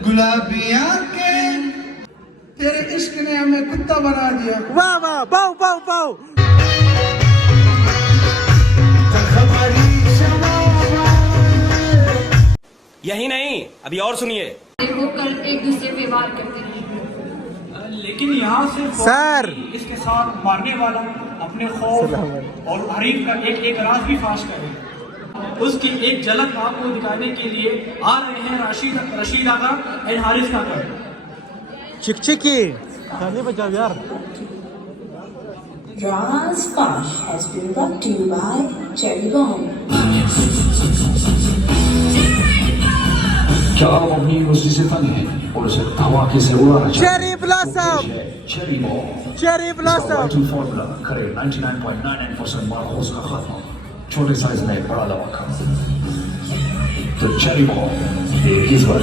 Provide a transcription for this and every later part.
गुलाबी आंखें, तेरे इश्क ने हमें कुत्ता बना दिया। वाह वाह, पाओ पाओ पाओ। यही नहीं, अभी और सुनिए। वो कल एक दूसरे पे वार करते हैं, लेकिन यहाँ से सर इसके साथ मारने वाला अपने खौफ और हरीफ का एक एक राज भी फाश करे। उसकी एक झलक आपको दिखाने के लिए आ रहे हैं रशीद आगा एंड हारिस काका। चिकचिकी खाने बचाओ यार। Raz Fash has been brought to you by Cherry Bomb. क्या आप अपनी यूनिवर्सिटी से तंग हैं और उसे धमाके से उड़ाना चाहते हैं? Cherry blossom, cherry bomb, cherry blossom. Formula करे 99.99% मालूस का खत्म, छोटे साइज में बड़ा धमाका। तो चेरी बॉम एक ही बार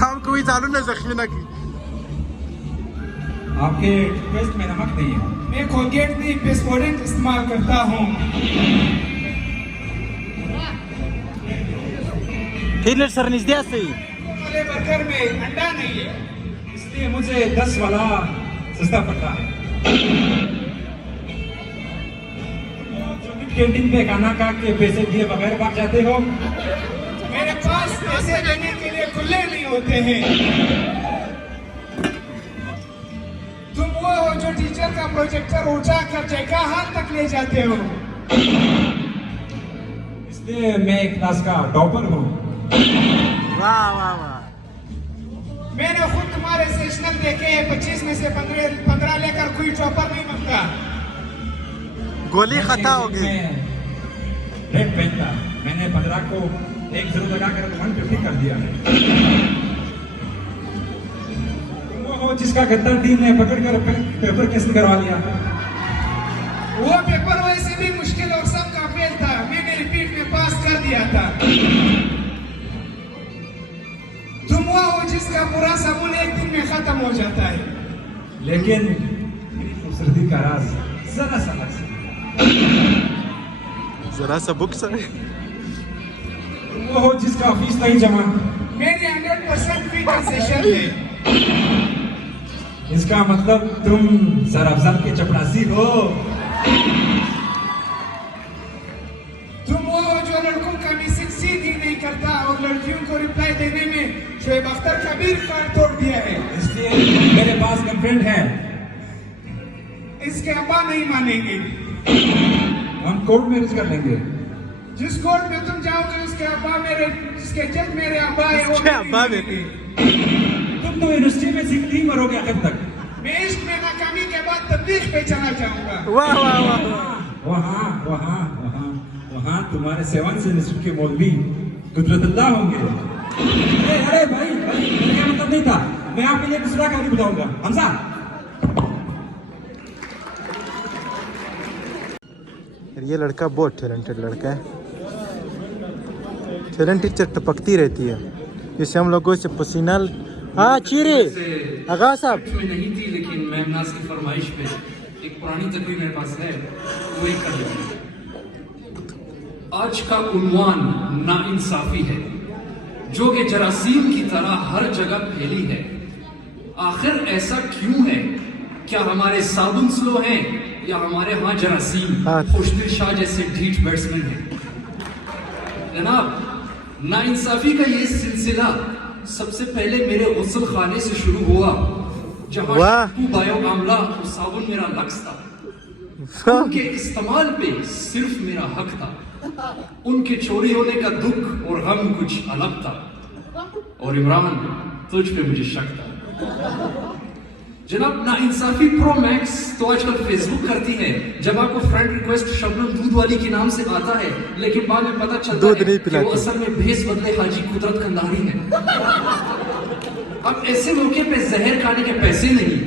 हम कोई चालू न जखीना की आपके टूथपेस्ट में नमक नहीं है। मैं कोलगेट नहीं पेस्टोडेंट इस्तेमाल करता हूँ। फिर सर निज़दिया से वाले बर्गर में अंडा नहीं है, इसलिए मुझे 10 वाला सस्ता पड़ता है। कैंटीन पे खाना खा के पैसे दिए बगैर भाग जाते हो। मेरे पास पैसे देने के लिए खुले नहीं होते हैं। तुम वो हो जो टीचर का प्रोजेक्टर उठा कर जगह हाथ तक ले जाते हो। इसलिए मैं क्लास का टॉपर हूँ। वाह वाह वाह। मैंने खुद तुम्हारे सेशनल देखे हैं, 25 में से 15 लेकर कोई टॉपर नहीं बनता। गोली खता होगी। रेड पहनता, मैंने 15 को 1-0 लगाकर 150 कर दिया है। वो जिसका गद्दार टीम ने पकड़कर पेपर कैंसिल करवा लिया। वो पेपर वैसे भी मुश्किल और सबका फेल था, मैंने रिपीट में पास कर दिया था। तुम वो हो जिसका पूरा साबुन एक दिन में खत्म हो जाता है, लेकिन मेरी खूबसूरती का राज जरा सा जरा सा बुक्स है। वो हो जिसका फीस नहीं जमा, मेरी 100% फी कंसेशन है। इसका मतलब तुम सर अफजल के चपरासी हो। तुम वो हो जो लड़कों का मैसेज सीधी नहीं करता और लड़कियों को रिप्लाई देने में शोएब अख्तर का भी रिकॉर्ड तोड़ दिया है। इसलिए मेरे पास गर्लफ्रेंड है। इसके अब्बा नहीं मानेंगे, हम कोर्ट मैरिज कर लेंगे। जिस कोर्ट में तुम जाओगे उसके अब्बा मेरे, जिसके जज मेरे अब्बा है, वो अब्बा मेरे। तुम तो यूनिवर्सिटी में सिर्फ ही मरोगे आखिर तक। मैं इश्क में नाकामी के बाद तबलीग पे चला जाऊंगा। वाह वाह वाह। वहाँ वहाँ वहाँ वहाँ तुम्हारे 7 सेमेस्टर के मौलवी कुदरतुल्लाह होंगे। अरे भाई भाई, मेरा मतलब नहीं था। मैं आपके लिए दूसरा कहानी बताऊंगा। हमजा ये लड़का बहुत टैलेंटेड लड़का है। टैलेंट टीचर टपकती रहती है, जिससे हम लोगों से पसीना। हाँ चीरे आगा साहब में नहीं थी, लेकिन मैं नाज की फरमाइश पे एक पुरानी तकरीर मेरे पास है, वो एक कर लेंगे। आज का उन्वान नाइंसाफी है, जो कि जरासीम की तरह हर जगह फैली है। आखिर ऐसा क्यों है? क्या हमारे साबुन स्लो हैं या हमारे यहाँ जरासीम खुशदिल शाह जैसे ढीठ बैट्समैन हैं? जनाब, नाइंसाफी का ये सिलसिला सबसे पहले मेरे गुस्ल खाने से शुरू हुआ, जहाँ बायो आमला और साबुन मेरा लक्स था। उनके इस्तेमाल पे सिर्फ मेरा हक था। उनके चोरी होने का दुख और गम कुछ अलग था। और इमरान, तुझ पे मुझे शक था। जनाब, नाइंसाफी प्रो मैक्स तो आजकल फेसबुक करती है। जब आपको फ्रेंड रिक्वेस्ट शबनम दूध वाली के नाम से आता है, लेकिन बाद में पता चलता है कि वो असल में भेस बदले हाजी कुदरत कंधारी है। अब ऐसे मौके पे जहर खाने के पैसे नहीं,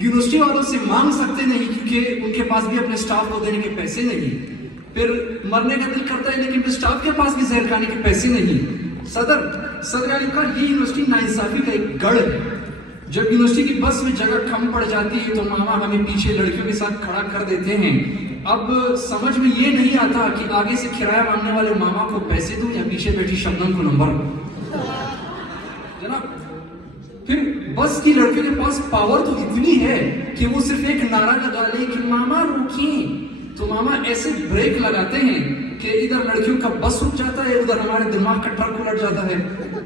यूनिवर्सिटी वालों से मांग सकते नहीं क्योंकि उनके पास भी अपने स्टाफ को देने के पैसे नहीं। फिर मरने का दिल करता है लेकिन फिर स्टाफ के पास भी जहर खाने के पैसे नहीं। सदर आलिम का ये यूनिवर्सिटी नाइंसाफी का एक गढ़ है। जब यूनिवर्सिटी की बस में जगह कम पड़ जाती है तो मामा हमें पीछे लड़कियों के साथ खड़ा कर देते हैं। अब समझ में ये नहीं आता कि आगे से किराया मांगने वाले मामा को पैसे दूं या पीछे बैठी शबनम को नंबर। जनाब, फिर बस की लड़कियों के पास पावर तो इतनी है कि वो सिर्फ एक नारा लगा ले कि मामा रुकिए, तो मामा ऐसे ब्रेक लगाते हैं कि इधर लड़कियों का बस रुक जाता है, उधर हमारे दिमाग का ट्रक उलट जाता है।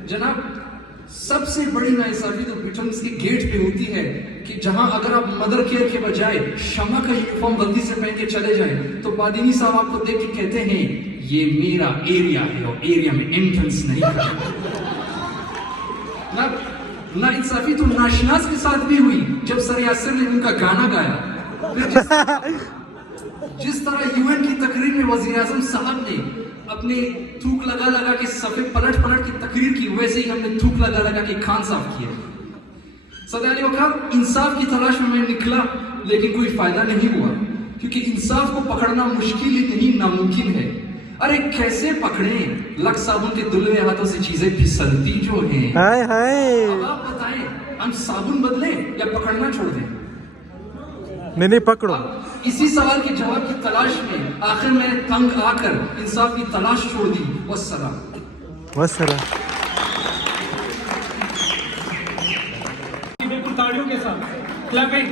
जनाब, सबसे बड़ी नाइंसाफी तो ब्रिटेन के गेट पे होती है कि जहां अगर आप मदर केयर के बजाय शमा का यूनिफॉर्म गलती से पहन के चले जाए तो बादीनी साहब आपको देख के कहते हैं ये मेरा एरिया है और एरिया में एंट्रेंस नहीं करना। नाइंसाफी तो नाशनाज के साथ भी हुई जब सर यासिर ने उनका गाना गाया। जिस तरह यूएन की तकरीर में वजीर आजम साहब ने अपने थूक लगा लगा के सफे पलट की तकरीर की, वैसे ही हमने थूक लगा लगा के खान साफ किए। सदाली वक़्त इंसाफ की तलाश में मैं निकला लेकिन कोई फायदा नहीं हुआ क्योंकि इंसाफ को पकड़ना मुश्किल ही नहीं नामुमकिन है। अरे कैसे पकड़े, लक्स साबुन के धुलवे हाथों से चीजें फिसलती जो हैं। हाय हाय, अब आप बताएं, हम साबुन बदले या पकड़ना छोड़ दें? नहीं पकड़ो। इसी सवाल के जवाब की तलाश में आखिर मैंने तंग आकर इंसाफ की तलाश छोड़ दी। वस्सलाम। बिल्कुल तालियों के साथ क्लैपिंग।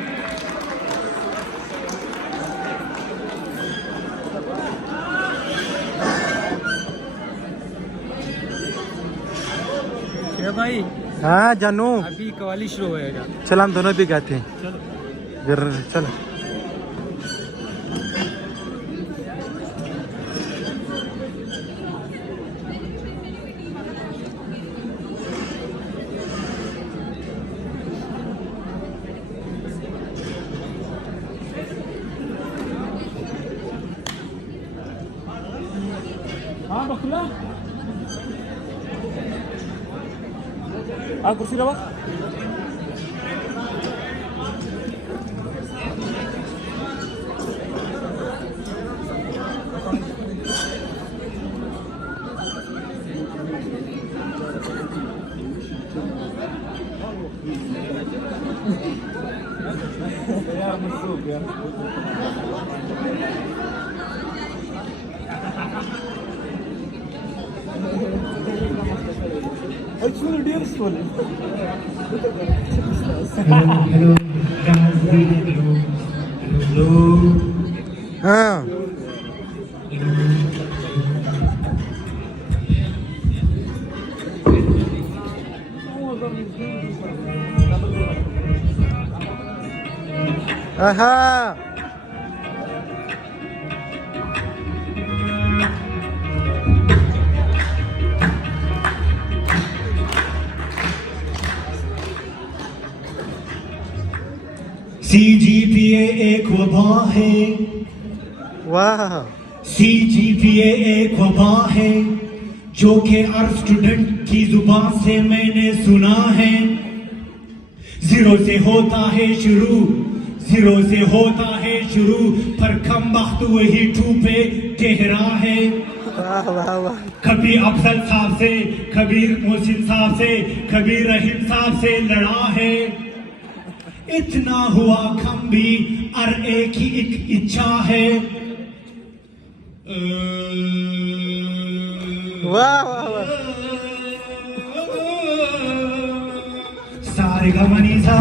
भाई हाँ जानू, अभी कवाली शुरू होएगा। चल हम दोनों भी गाते हैं। चलो हाँ बखला आप कुर्सी लगा। यार मसरूफ यार। Actually, dear school. Hello, हाँ aha CGPA एक वबा है, वाह। CGPA एक वबा है जो कि हर स्टूडेंट की जुबान से मैंने सुना है। जीरो से होता है शुरू, जीरो से होता है शुरू, पर कम वक्त वही टू पे ठहरा है। वाह वाह वाह। कभी अफजल साहब से, कभी मोहसिन साहब से, कभी रहीम साहब से लड़ा है। इतना हुआ कम भी और एक ही एक इच्छा है। वाह वाह वाह। सारे गमनी सा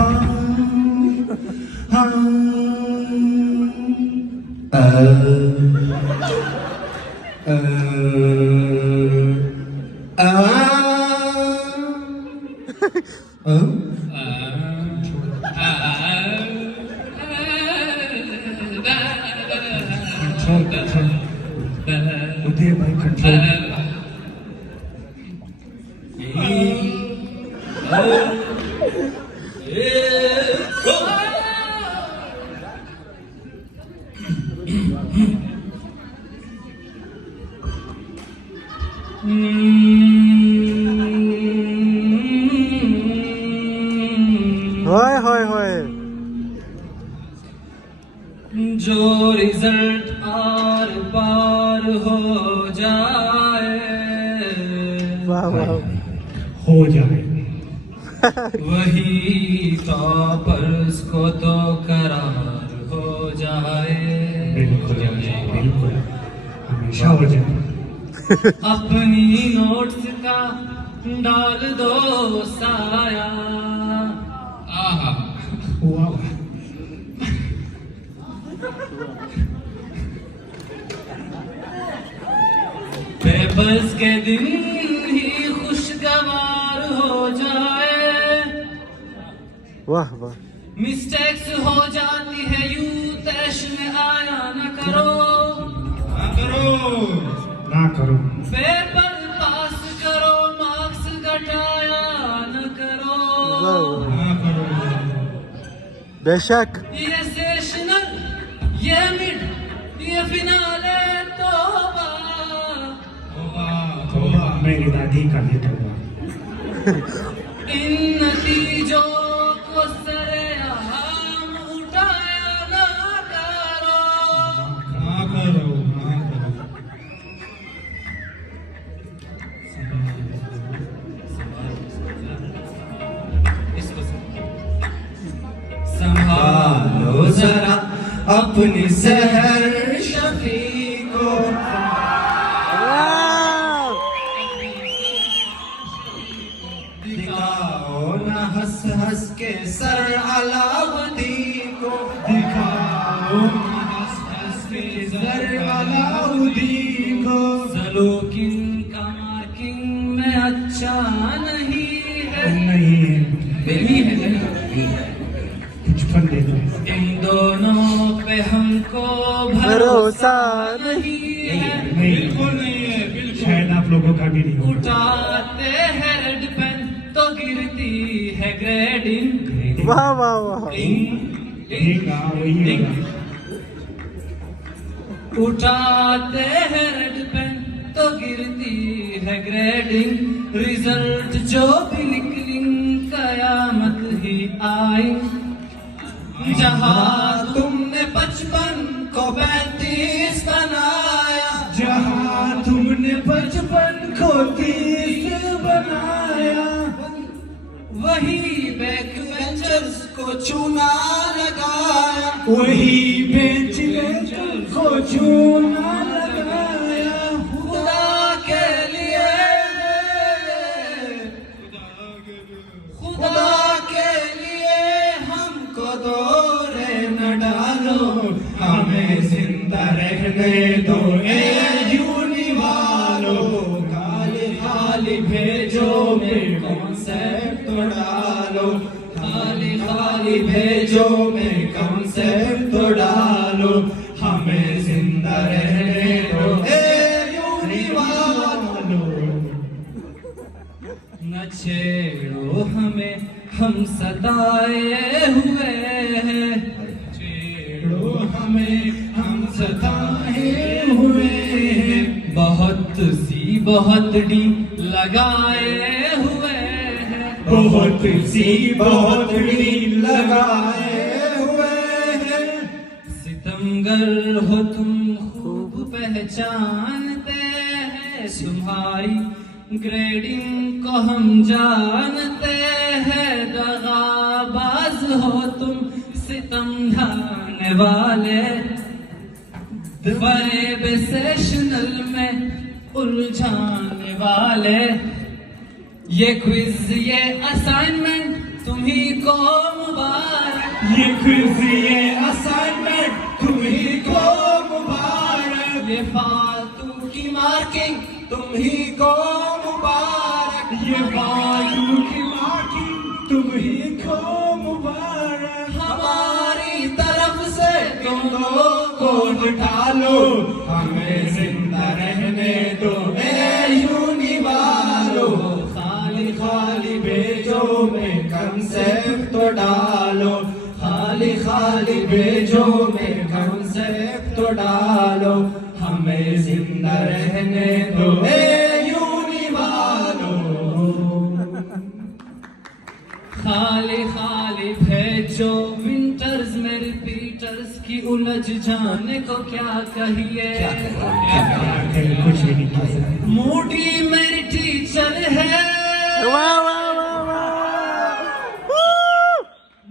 उदय भाई कंट्रोल होय होय होय जो रिजल्ट आर पार हो जाए, वाह वाह हो जाए वही टॉपर्स को तो करार हो जाए। बिल्कुल बिल्कुल हमेशा हो जाए। अपनी नोट्स का डाल दो साया। आहा वाह पेपर्स के दिन ही खुशगवार हो जाए। वाह वाह मिस्टेक्स हो जाती है यूं तैश में आया न करो, ना करो पेपर पास करो मार्क्स घटाया न करो। ना करो बेशक ये सेशनल ये मिड ये फिनाले तौबा। तौबा मेरी दादी का भी तौबा। इन नतीजों को सरेआम उठाया ना करो। ना करो ना करो संभालो जरा अपनी सहर शफी को। दिखाओ ना हंस हंस के सर अलाउद्दी को। दिखाओ हंस हंस के सर अलाउद्दी को। सलूकिन का मार्किंग में अच्छा नहीं है। नहीं है नहीं है कुछ फन दे दो। इन दोनों पे हमको भरोसा नहीं है। बिल्कुल नहीं है बिल्कुल शायद आप लोगों का भी नहीं होगा। उठाते हैं रेड पेन तो गिरती है ग्रेडिंग। वाह वाह वाह ठीक है वही होगा। उठाते हैं रेड पेन तो गिरती है ग्रेडिंग। रिजल्ट जो भी निकली कयामत ही आई। जहाँ तुमने 55 को 35 बनाया, जहाँ तुमने 55 को 30 बनाया, वही बैक बेंचर्स को चूना लगाया। वही बेंच को चूना लगाया। खुदा के लिए खुदा के लिए हमको दौरे न डालो। हमें जिंदा रहने दो ए यूनी वालो। खाली खाली भेजो में कॉन्सेप्ट तो डालो। खाली खाली भेजो में कॉन्सेप्ट तो डालो। हमें जिंदा रहने दो ए यूनी वालो। न छेड़ो हमें हम सताए हुए हैं। छेड़ो हमें हम सताए हुए हैं। बहुत सी बहुत डी लगाए हुए हैं। बहुत सी बहुत डी लगाए हुए हैं। सितमगर हो तुम खूब पहचानते हैं। तुम्हारी ग्रेडिंग को हम जानते हैं। दगाबाज हो तुम सितम ढाने वाले। फरेब सेशनल में उलझाने वाले। ये क्विज ये असाइनमेंट तुम्ही को मुबारक। ये क्विज ये असाइनमेंट तुम्ही को मुबारक। ये फालतू की मार्किंग तुम्ही को मुबारक। ये फालतू की मार्किंग तुम्ही को मुबारक। हमारी तरफ से तुम लोग को उठा लो। हमें जिंदा रहने दो ए यूनी वालो। खाली खाली भेजो में कंसेप्ट तो डालो, खाली खाली पेजों में कंसेप्ट तो डालो, हमें जिंदा रहने दो ए यूनी वालों। खाली खाली भेजो विंटर्स में रिपीटर्स की उलझ जाने को क्या कहिए। कुछ भी नहीं कह सकते। मूडी मेरी टीचर है, वाह वाह वाह वाह।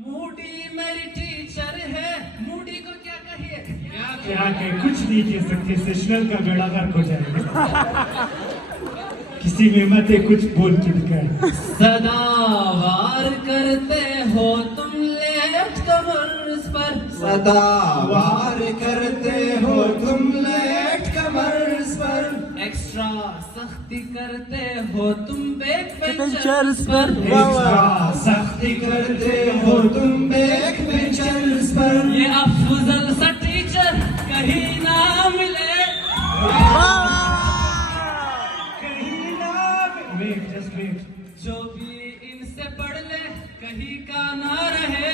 मूडी मेरी टीचर है, मूडी को क्या कहिए। क्या के कुछ नहीं कह सकते, सेशनल का बेड़ा गर्क हो जाएगा। किसी में मत कुछ बोल चुका। सदावार करते हो तुम लेफ्ट कमर्स पर, सदावार करते हो तुम लेट कमर्स पर, एक्स्ट्रा सख्ती करते हो तुम बैक बेंचर्स बेंचर्स पर। पर। एक्स्ट्रा सख्ती करते हो तुम बैक बेंचर्स पर। ये अफजल सा टीचर कहीं ना मिले। जो भी इनसे पढ़ ले कहीं का ना रहे।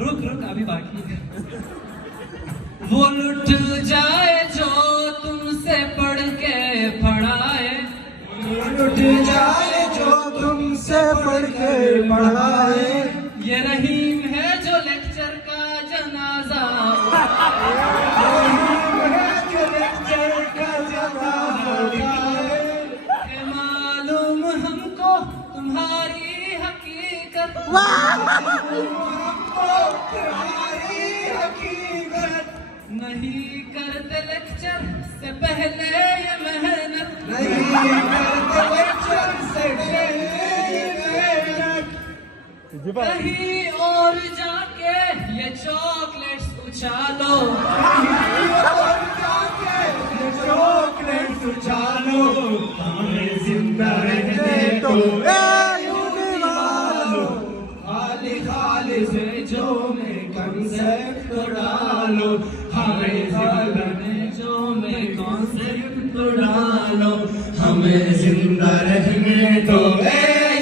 रुक रुक अभी बाकी है। वो लुट जाए जो तुमसे पढ़ के पढ़ाए, लुट जाए जो तुमसे पढ़ के पढ़ाए। ये रहीम है जो लेक्चर का जनाजा, मालूम हमको तुम्हारी हकीकत, नहीं करते लेक्चर से पहले ये मेहनत, कहीं और जाके ये चॉकलेट्स उछालो, चॉकलेट उछालो, हमें जिंदा रहने दो खाली खाली भेजो में कंसेप्ट तो डालो, हमें जिंदा जो में कॉन्सेप्ट तो डालो, हमें जिंदा रहने दो ए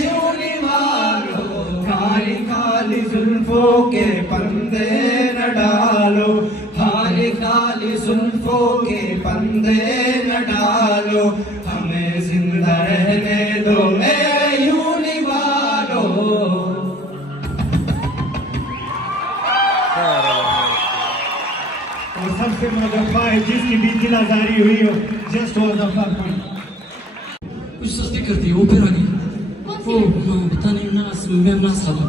यूनी वालों। खाली खाली जुल्फों के पंदे न डालो, खाली खाली जुल्फों के पंदे न डालो, हमें जिंदा रहने दो ए यूनी वालों। और सबसे मदफा है जिसकी भी दिल आजारी हुई हो, जस्ट वॉज द फर्क। कुछ सस्ती करती है वो फिर आ गई। ओ नो पता नहीं ना, मैं ना साधु।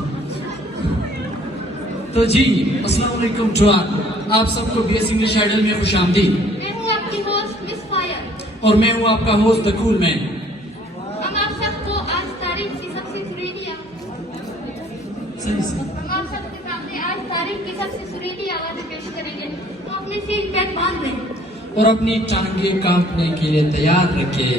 तो जी अस्सलाम वालेकुम जुआन, आप सबको बीएस इंग्लिश आइडल में खुशामदीद। मैं हूँ आपकी होस्ट मिस फायर, और मैं हूँ आपका होस्ट द कूल मैन। हम आप सबको आज तारीख की सबसे सुरीली सही से हम आप सबके सामने आज तारीख की सबसे सुरीली आवाज़ें पेश करेंगे। तो अपने सीट बैग बांध लें और अपनी टांगे काटने के लिए तैयार रखे।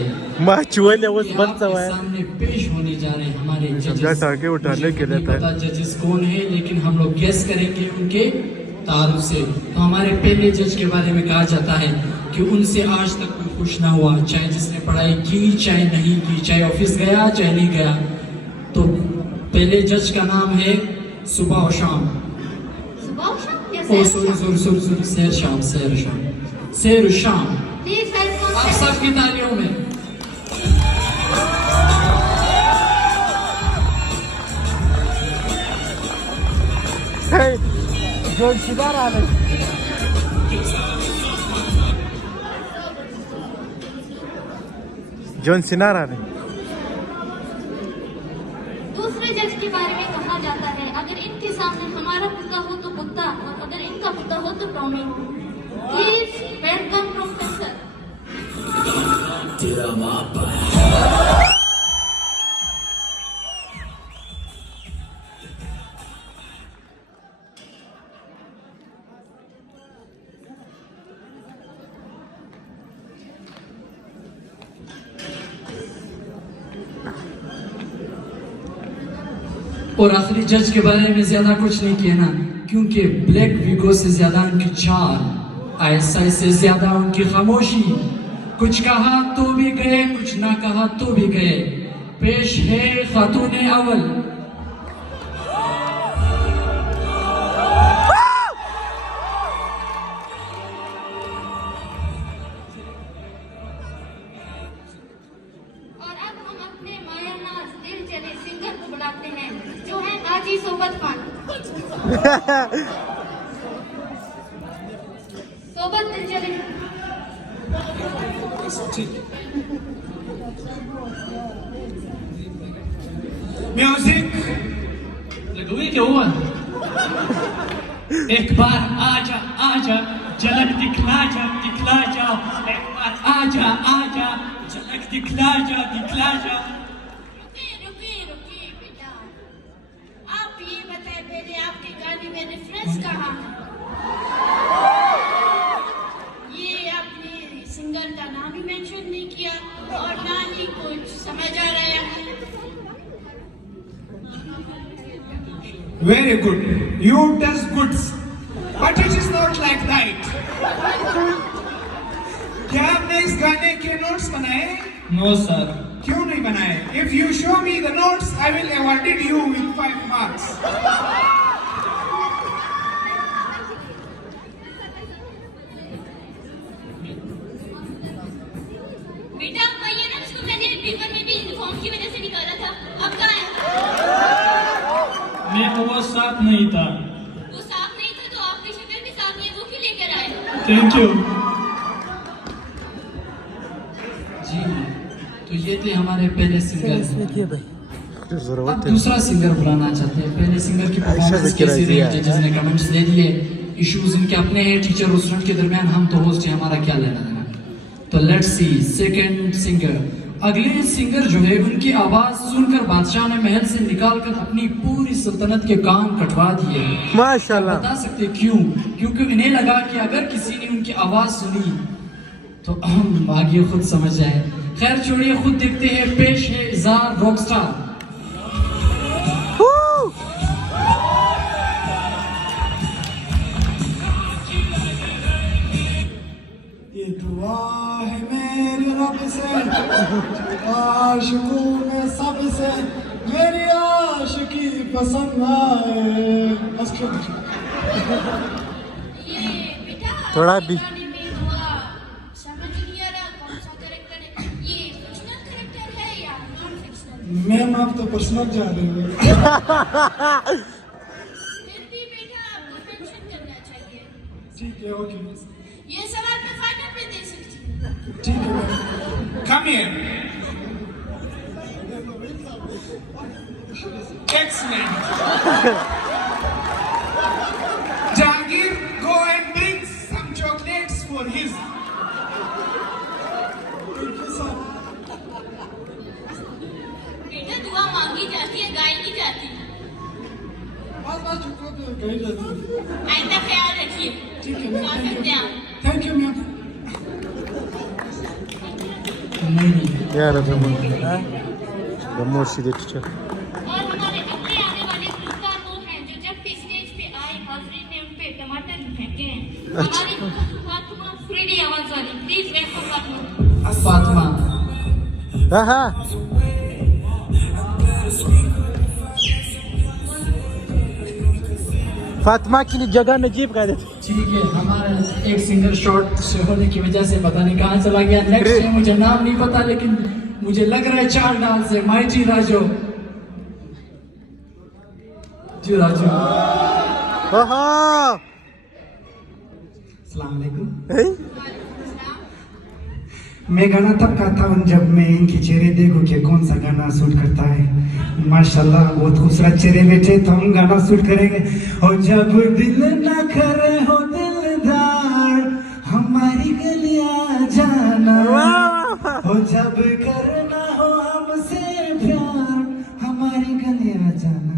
माँ चूहे ने उस बंद आपके सामने पेश होने जा रहे हैं हमारे जजेस। टांगे उठाने के लिए पता जजेस कौन है, लेकिन हम लोग गेस करेंगे उनके तारुफ से। तो हमारे पहले जज के बारे में कहा जाता है कि उनसे आज तक कोई खुश ना हुआ, चाहे जिसने पढ़ाई की चाहे नहीं की, चाहे ऑफिस गया चाहे नहीं गया। तो पहले जज का नाम है सुबह और शाम। सुबह और शाम या ओ सैर सॉरी शाम? सॉरी सॉरी सॉरी सैर शाम, सैर शाम, सैर शाम। प्लीज वेलकम आप सबकी तालियों में जॉन सीना आ रहे। जॉन सीना आ रहे। दूसरे जज के बारे में कहा जाता है, अगर इनके सामने हमारा कुत्ता हो तो कुत्ता, और अगर इनका कुत्ता हो तो टॉमी। Please welcome professor. और आखिरी जज के बारे में ज्यादा कुछ नहीं कहना, क्योंकि ब्लैक विगो से ज्यादा उनकी चाल, आईएसआई से ज्यादा उनकी खामोशी, कुछ कहा तो भी गए, कुछ ना कहा तो भी गए। पेश है खातून अव्वल। और अब हम अपने मायानाज दिल चले सिंगर को बुलाते हैं, जो है हाजी सोबत खान। सोबत दिल चले। म्यूजिक लगुई क्या हुआ? एक बार आजा आजा झलक दिखला जा, दिखला जा। एक बार आजा आजा झलक दिखला जा, दिखला जा। रुकिए बेटा, आप ये बताए पहले आपके गाने में रेफरेंस कहाँ है? ये आपने सिंगर का नाम ही मेंशन नहीं किया और ना ही कुछ समझ आ रहा है। Very good. You does goods, but it is not like that. क्या आपने इस गाने के नोट्स बनाए? No sir. क्यों नहीं बनाए? If you show me the notes, I will award you with 5 marks. बेटा वही ना जिसको मैंने पेपर में भी यूनिफॉर्म की वजह से निकाला था, अब कहाँ है? मैं वो साथ नहीं था। वो साफ नहीं था तो आपकी शक्ल भी साफ नहीं है, वो क्यों लेकर आए? Thank you. जी तो ये थे हमारे पहले सिंगर। अब दूसरा सिंगर बुलाना चाहते हैं। पहले सिंगर की परफॉर्मेंस कैसी रही, जजेस ने कमेंट्स दे दिए। इश्यूज इनके अपने हैं टीचर और स्टूडेंट के दरमियान, हम तो होस्ट हैं, हमारा क्या लेना देना। तो लेट्स सी सेकंड सिंगर। अगले सिंगर जो है उनकी आवाज सुनकर बादशाह ने महल से निकालकर अपनी पूरी सल्तनत के कान कटवा दिए। माशाल्लाह। बता सकते क्यों? क्योंकि इन्हें लगा कि अगर किसी ने उनकी आवाज सुनी तो हम आगे खुद समझ जाए। खैर छोड़िए, खुद देखते हैं। पेश है इज़ार रॉकस्टार। ये दुआ है मेरी रब से, आशिकों में सबसे मेरी आशिकी पसंद आए। ये बेटा थोड़ा आपके भी- गाने में हुआ, समझ नहीं आ रहा कौन सा कैरेक्टर है। ये फिक्शनल कैरेक्टर है या नॉन फिक्शनल? मैम आप तो पर्सनल जा रहे हो। फिर भी बेटा आपको मेंशन करना चाहिए। ठीक है, ओके। ये सवाल मैं फाइनल पे दे सकती हूँ। ठीक है ma'am. Come here. Excellent. Jahangir, go and bring some chocolates for his. बेटा दुआ मांगी जाती है, गाई नहीं जाती। बस चुप हो, कहीं जाती है। आइंदा ख्याल रखिए। ठीक है मैम, आ सकते हैं आप। Thank you ma'am. Yeah, the more she did to और हमारे अगले आने वाले गुलकार वो हैं जो जब भी स्टेज पे आए हाजरीन ने उन पे टमाटर फेंके हैं। हमारी फातिमा फ्रेडी आवाज वाली, प्लीज वेलकम फातिमा। फातिमा फातिमा की जगह नजीब कह देते। ठीक है, हमारा एक सिंगर शॉर्ट से होने की वजह से पता नहीं कहाँ चला गया। नेक्स्ट है, मुझे नाम नहीं पता लेकिन मुझे लग रहा है चार डाल से माइटी राजो। जी राजो। अस्सलाम वालेकुम। मैं गाना तब गाता हूँ जब मैं इनके चेहरे देखूं कि कौन सा गाना सूट करता है। माशाल्लाह बहुत खूबसूरत चेहरे बैठे, तो हम गाना सूट करेंगे। और जब दिल ना करे हो दिलदार, हमारी गलियां जाना। हो जब करना हो हमसे प्यार, हमारी गलियां जाना।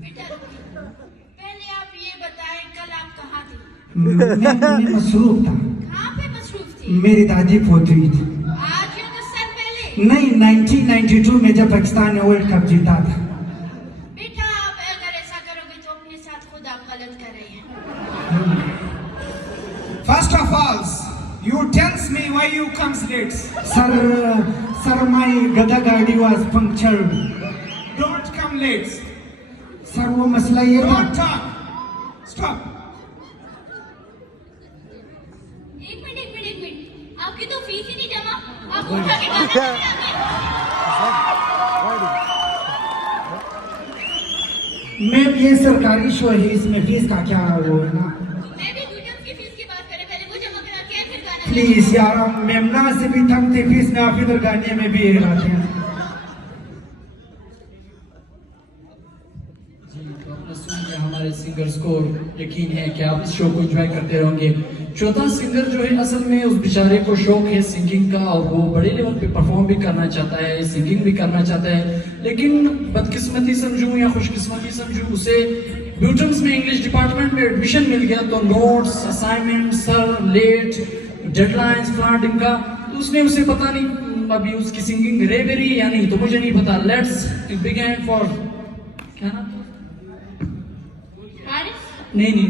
बेटा पहले आप ये बताएं कल आप कहाँ थे? मैं मसरूफ था। कहाँ पे मसरूफ थे? मेरी दादी फोत हुई थी। आज या 10 साल पहले? नहीं, 1992 में जब पाकिस्तान ने वर्ल्ड कप जीता था। बेटा आप अगर ऐसा करोगे तो अपने साथ खुद आप गलत कर रहे हैं। First of all, you tells me why you comes late? Sir, my gada गाड़ी was punctured. Don't come late. Sir, वो मसला ये था. Don't talk. Stop. एक मिनट आपकी तो फीस ही नहीं जमा, आप उठा के गाना गा रहे हैं। मैम ये सरकारी शो है, इसमें फीस का क्या वो है ना. मैं भी गुजरात की फीस की बात करें, पहले वो जमा करा के फिर गाना प्लीज यार, मेमना से भी तंग थे, फीस में आप इधर गाने में भी रहते हैं. हमारे सिंगर्स को यकीन है कि आप इस शो को एंजॉय करते रहोगे। चौथा सिंगर जो है असल में उस बेचारे को शौक है सिंगिंग का और वो बड़े लेवल पे परफॉर्म भी करना चाहता है, सिंगिंग भी करना चाहता है, लेकिन बदकिस्मती समझूं या खुशकिस्मती समझूं उसे ब्यूटम्स में इंग्लिश डिपार्टमेंट में एडमिशन मिल गया तो notes assignment sir late deadlines floating का, तो उसने उसे पता नहीं अभी उसकी सिंगिंग रह भी रही या नहीं, तो मुझे नहीं पता। लेट्स बिगिन फॉर क्या ना नहीं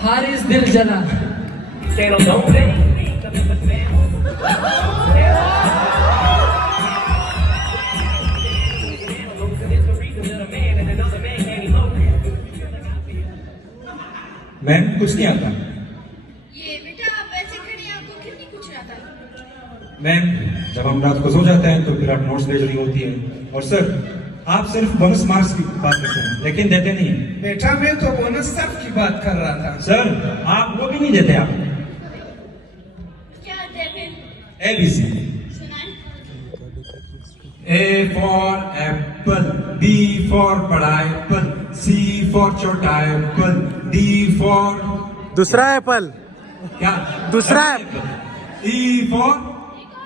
हारिस दिल जला। मैम कुछ नहीं आता। ये बेटा आप ऐसे खड़े हैं, आपको क्यों नहीं कुछ आता? मैम जब हम रात को सो जाते हैं तो फिर आप नोट्स भेज रही होती है, और सर आप सिर्फ बोनस मार्क्स की बात करते हैं लेकिन देते नहीं हैं। बेटा मैं तो बोनस सब की बात कर रहा था। सर आप वो भी नहीं देते। आप क्या आते हैं फिर? ABC। सुनाएं। A for apple, B for बड़ा एप्पल, C for छोटा एप्पल, D for दूसरा एप्पल, क्या दूसरा E for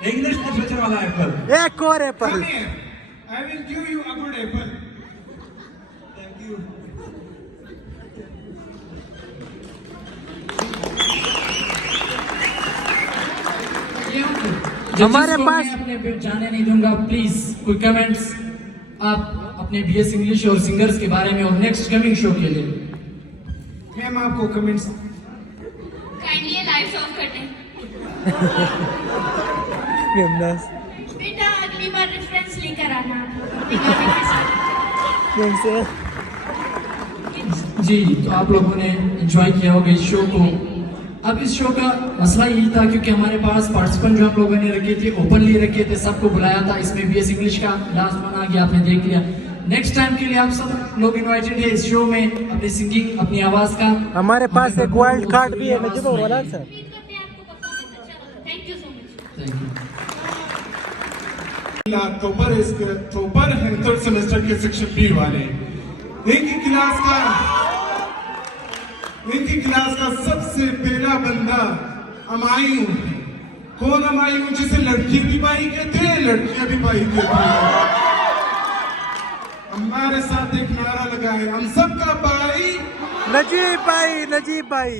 इंग्लिश लिटरेचर वाला एप्पल। एक और Apple. Come here. I will give you a good apple. Thank you. हमारे पास अपने जाने नहीं दूंगा, प्लीज कोई कमेंट्स आप अपने BS इंग्लिश और सिंगर्स के बारे में और नेक्स्ट कमिंग शो के लिए। मैम आपको कमेंट्स काइंडली लाइट्स ऑफ कर दें। बेटा अगली बार रेफरेंस लेकर आना अपने गाने के साथ। जी तो आप लोगों ने एंजॉय किया होगा इस शो को। अब इस शो का मसला यही था क्योंकि हमारे पास पार्टिसिपेंट जो आप लोगों ने रखे थे ओपनली रखे थे, सबको बुलाया था, इसमें BS इंग्लिश का लास्ट वन आ गया, आपने देख लिया। नेक्स्ट टाइम के लिए आप सब लोग इनवाइटेड है इस शो में अपनी सिंगिंग अपनी आवाज का। हमारे पास एक वाइल्ड कार्ड भी है, नजीब वाला सर। उम्मीद करते हैं आपको परफॉर्मेंस अच्छा लगा। Thank you so much. Thank you. Topper है थर्ड सेमेस्टर के सेक्शन B वाले। इनकी क्लास का सबसे पहला बंदा अमायूं। कौन अमायूं? जिसे लड़की भी भाई कहते हैं लड़कियां भी भाई कहती हैं। हमारे साथ एक नारा लगाए, हम सबका भाई नजीब भाई, नजीब भाई।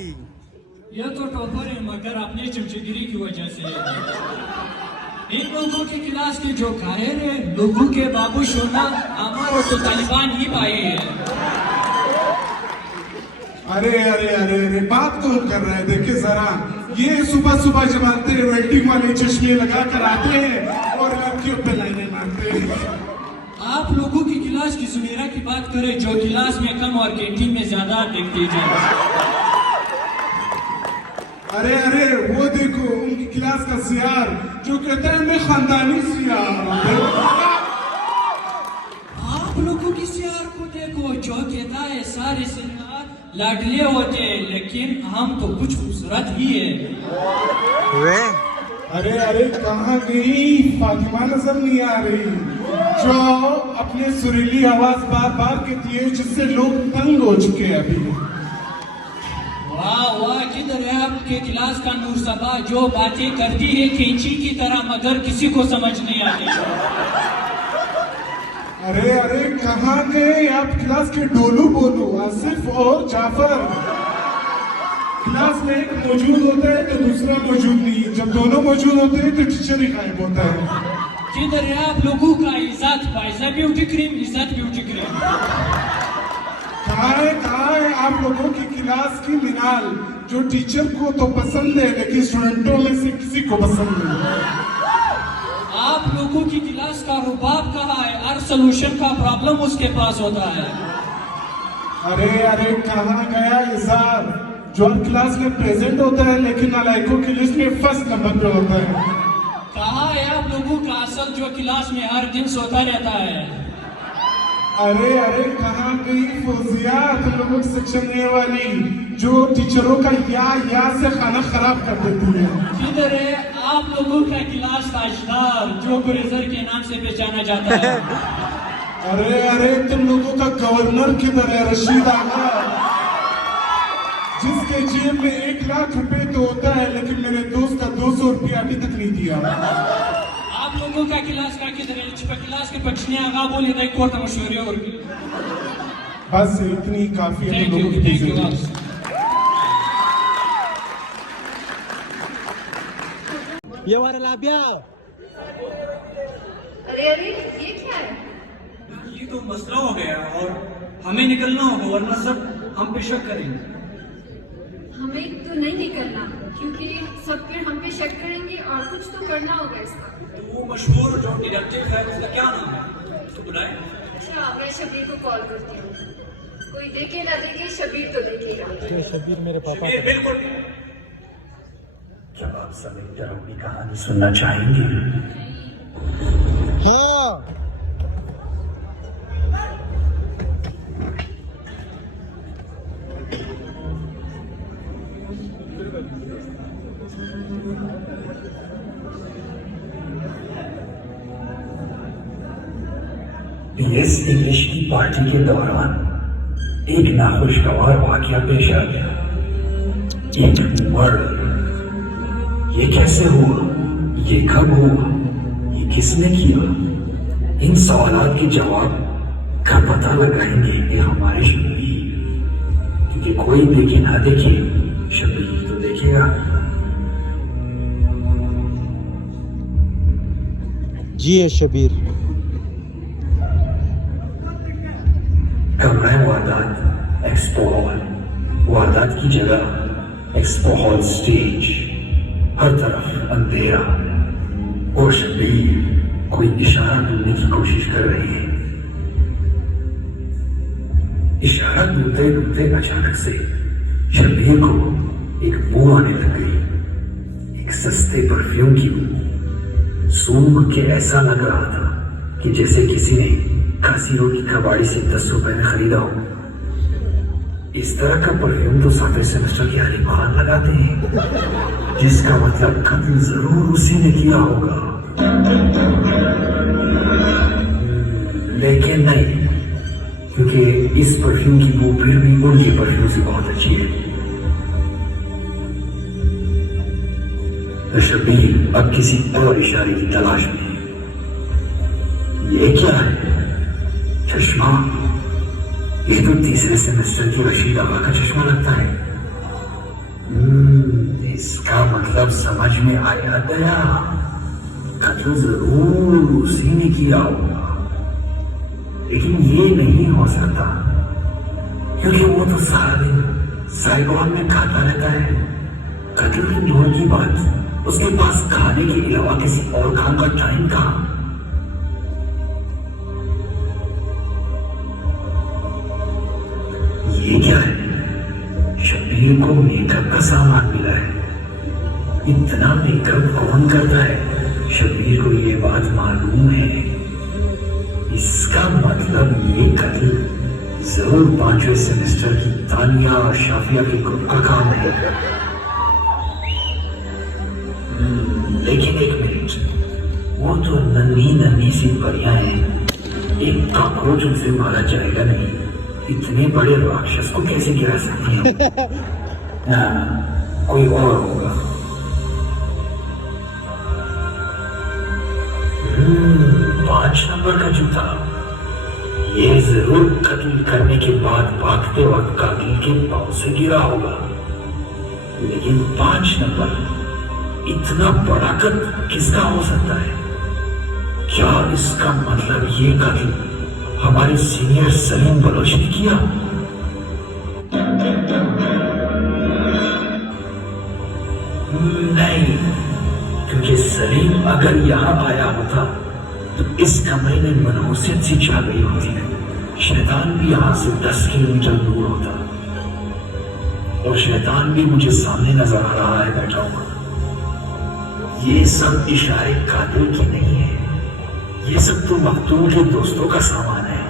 यह तो टॉपर है मगर अपने चमचगिरी की वजह से। इन लोगों की क्लास के जो कायर है लोगों के बाबू सोना हमारे तो तालिबान ही भाई है। अरे अरे अरे अरे बात कौन कर रहा है? देखिए जरा, ये सुबह सुबह जब आते हैं वेल्डिंग वाले चश्मे लगा कर आते हैं और लड़कियों पे लाइनें मारते हैं। आप लोगों की क्लास की सुनेरा की बात करें जो क्लास में कम और कैंटीन में ज्यादा देखते जाए। अरे अरे वो देखो उनकी क्लास का सियार जो कहता है मैं खानदानी सियार। आप लोगों की सियार को देखो जो कहता है सारे सियार लाडले होते हैं लेकिन हम तो कुछ खूबसूरत ही है। अरे अरे कहाँ गई फातिमा? नजर नहीं आ रही जो अपने सुरीली आवाज बार बार कहती है जिससे लोग तंग हो चुके हैं अभी। वाह वाह, किधर है आपके क्लास का नूर सबा जो बातें करती है कैंची की तरह मगर किसी को समझ नहीं आती। अरे अरे कहाँ गए आप क्लास के डोलू बोलू आसिफ और जाफर? क्लास में एक मौजूद होता है तो दूसरा मौजूद नहीं, जब दोनों मौजूद होते हैं तो टीचर ही गायब होता है। किधर है आप लोगों का इज्जत पैसा ब्यूटी क्रीम, इज्जत ब्यूटी क्रीम? कहाँ है आप लोगों की क्लास की मिनाल जो टीचर को तो पसंद है लेकिन स्टूडेंटों में से किसी को पसंद नहीं। आप लोगों की क्लास का रुबाब कहाँ है? हर सोल्यूशन का प्रॉब्लम उसके पास होता है। अरे अरे कहाँ गया इज़हार, जो हर क्लास में प्रेजेंट होता है लेकिन नालायकों की लिस्ट में फर्स्ट नंबर पे होता है। कहाँ है आप लोगों का असल जो क्लास में हर दिन सोता रहता है? अरे अरे कहाँ गई फौजिया, तुम लोगों की सेक्शन ए वाली जो टीचरों का या से खाना खराब कर देती है। किधर है आप लोगों का क्लास का अजदार जो गुरेजर के नाम से पहचाना जाता है? अरे अरे तुम लोगों का गवर्नर किधर है? रशीद आगा, जिसके जेब में 1 लाख रुपए तो होता है लेकिन मेरे दोस्त का 200 रुपया अभी तक नहीं दिया। आप लोगों का क्लास का किधर है? क्लास के बचने आगा बोले नहीं कोर्ट मशहूरी और बस इतनी काफी है तुम लोगों की प्रेजेंटेशन। ये वाला लाबिया। अरे अरे ये क्या है? ये तो मसला हो गया और हमें निकलना होगा वरना सब हम पे शक करेंगे। हमें तो नहीं निकलना क्योंकि सब फिर हम पे शक करेंगे और कुछ तो करना होगा इसका। तो वो मशहूर जो डिटेक्टिव है उसका क्या नाम है? तो बुलाए। अच्छा मैं शबीर को कॉल करती हूँ। कोई देखे ना देखे शबीर तो देखेगा। शबीर मेरे पापा। बिल्कुल। जब आप सभी डरों की कहानी सुनना चाहेंगे? हाँ। बीएस इंग्लिश की पार्टी के दौरान एक नाखुशगवार वाकया पेश आ गया। एक मर्डर। ये कैसे हुआ? ये कब हुआ? ये किसने किया? इन सवालों के जवाब का पता लगाएंगे ये हमारे शबीर, क्योंकि कोई देखे ना देखे शबीर तो देखेगा। जी है शबीर। कमरा वारदात एक्सपो हॉल, वारदात की जगह एक्सपो हॉल स्टेज, हर तरफ अंधेरा और शबीर कोई इशारा ढूंढने की कोशिश कर रही है। इशारा ढूंढते ढूंढते अचानक से शबीर को एक बू आने लग गई, एक सस्ते परफ्यूम की बू। सूंघ के ऐसा लग रहा था कि जैसे किसी ने खासी रोटी कबाड़ी से 10 रुपए में खरीदा हो। इस तरह का परफ्यूम तो 7वें सेमेस्टर के आलिम खान लगाते हैं, जिसका मतलब कत्ल जरूर उसी ने किया होगा। लेकिन नहीं, क्योंकि इस परफ्यूम की बू फिर भी उनके परफ्यूम से बहुत अच्छी है। तो शबीर अब किसी और इशारे की तलाश में है। ये क्या है? चश्मा। ये तो 3रे सेमेस्टर की रशीद आगा का चश्मा लगता है। इसका मतलब समझ में आया गया, कत्ल जरूर उसी ने किया होगा। लेकिन ये नहीं हो सकता क्योंकि वो तो सारा दिन साइबॉन में खाता रहता है। कत्ल की दूर की बात, उसके पास खाने के अलावा किसी और काम का टाइम कहाँ? ये क्या है? शबीर को मेकअप का सामान मिला है। इतना मेकअप कौन करता है? शबीर को ये बात मालूम है। इसका मतलब ये कत्ल जरूर 5वें सेमेस्टर की तानिया और शाफिया के ग्रुप का काम है। लेकिन एक मिनट, वो तो नन्ही नन्ही सी परियां हैं, एक कॉकरोच उनसे मारा जाएगा नहीं। इतने बड़े राक्षस को कैसे गिरा सकते हैं? कोई और होगा। 5 नंबर का जूता। ये जरूर कत्ल करने के बाद भागते वक्त कातिल के पांव से गिरा होगा। लेकिन 5 नंबर, इतना बड़ा कत्ल किसका हो सकता है? क्या इसका मतलब ये कत्ल हमारे सीनियर सलीम बलोच ने किया? नहीं, क्योंकि सलीम अगर यहाँ आया होता तो इस कमरे में मनहूसियत सी छा गई होती। शैतान भी यहाँ से 10 किलोमीटर दूर होता और शैतान भी मुझे सामने नजर आ रहा है बैठा हुआ। ये सब इशारे कातिल की नहीं है, ये सब तो मकतूल के दोस्तों का सामान है।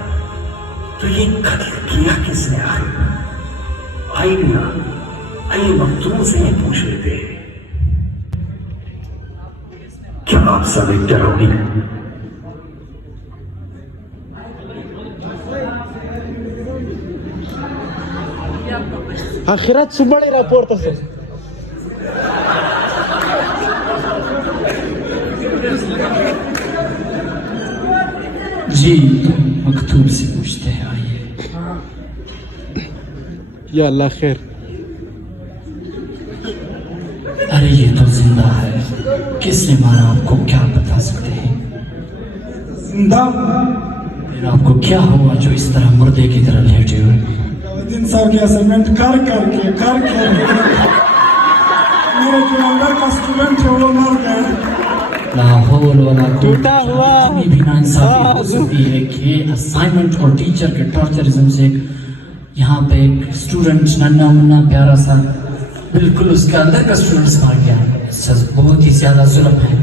तो ये कत्ल किया किसने आखिर? आइए मकतूल से ये पूछ लेते हैं। क्या आप सब एक डरावनी Akhirat subale raporta se. जी मकतूब से पूछते हैं, आइए। या अल्लाह खैर। अरे ये तो जिंदा है, किसने मारा आपको क्या बता सकते हैं? जिंदा फिर आपको क्या हुआ जो इस तरह मुर्दे की तरह लेटे हुए? दिन साहब की असाइनमेंट कर मेरे जो अंदर का स्टूडेंट है वो मर गए। लाहौल वाला टूटा हुआ भी नाइंसाफी हो सकती है कि असाइनमेंट और टीचर के टॉर्चरिज्म से यहाँ पे एक स्टूडेंट नन्ना मुन्ना प्यारा सा बिल्कुल उसके अंदर का स्टूडेंट्स मार गया। बहुत ही ज्यादा जुल्म है।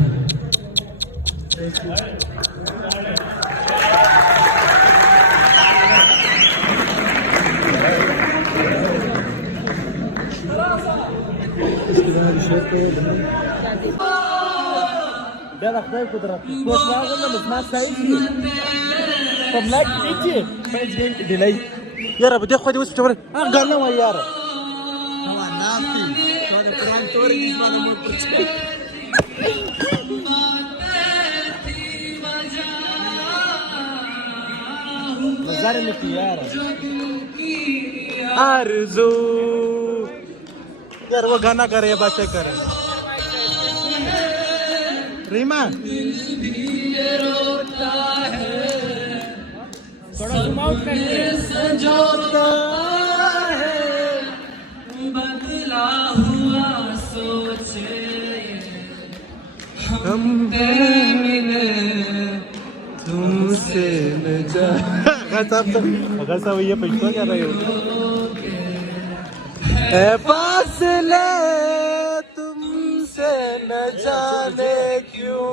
यार अब देखो उस चोर गाना हुआ यार नजारे में यार आरज़ू यार वो गाना करे बातें करे रीमा थोड़ा ज़ूम आउट करके सजोता है बदला हुआ सोचे हम मिले तुमसे न जा अगर सब ये पैसा क्या रहे हो ए फासले तुमसे न जाने क्यों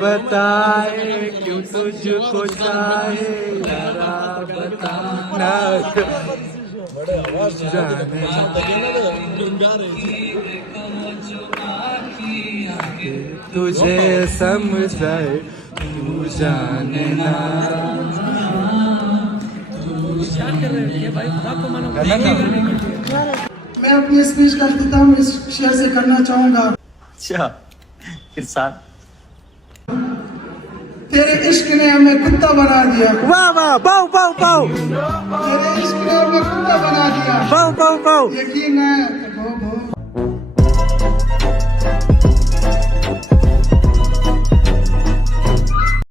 बताए क्यों तुझको चाहे जरा बताना तुझे समझाए तू जाने ना। मैं अपनी स्पीच का अख्तिताम इस शेर से करना चाहूंगा। अच्छा इरशाद। तेरे इश्क ने हमें कुत्ता बना दिया। वाह वाह पाओ पाओ पाओ। तेरे इश्क ने हमें कुत्ता बना दिया। पाओ पाओ पाओ। यकीन है